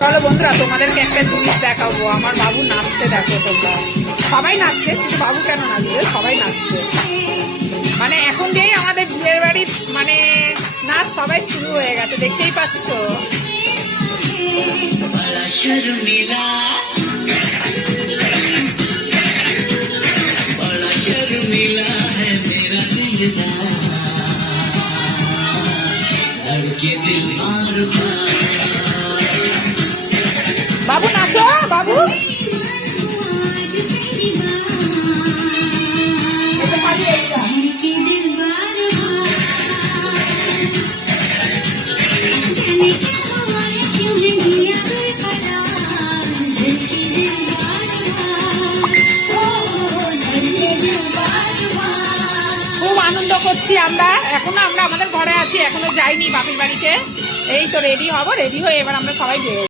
চলো বন্ধুরা, তোমাদেরকে একটা জিনিস দেখাবো। আমার বাবু নাচছে, দেখো তোমরা। সবাই নাচছে, শুধু বাবু কেন নাচবে, সবাই নাচছে। মানে এখন দিয়েই আমাদের বিয়ের বাড়ির মানে নাচ সবাই শুরু হয়ে গেছে, দেখতেই পাচ্ছ। বাবু নাচো, বাবু। খুব আনন্দ করছি আমরা। এখনো আমরা আমাদের ঘরে আছি, এখনো যাইনি বাপের বাড়িতে। এই তো রেডি হবো, রেডি হয়ে এবার আমরা সবাই বেরোবো।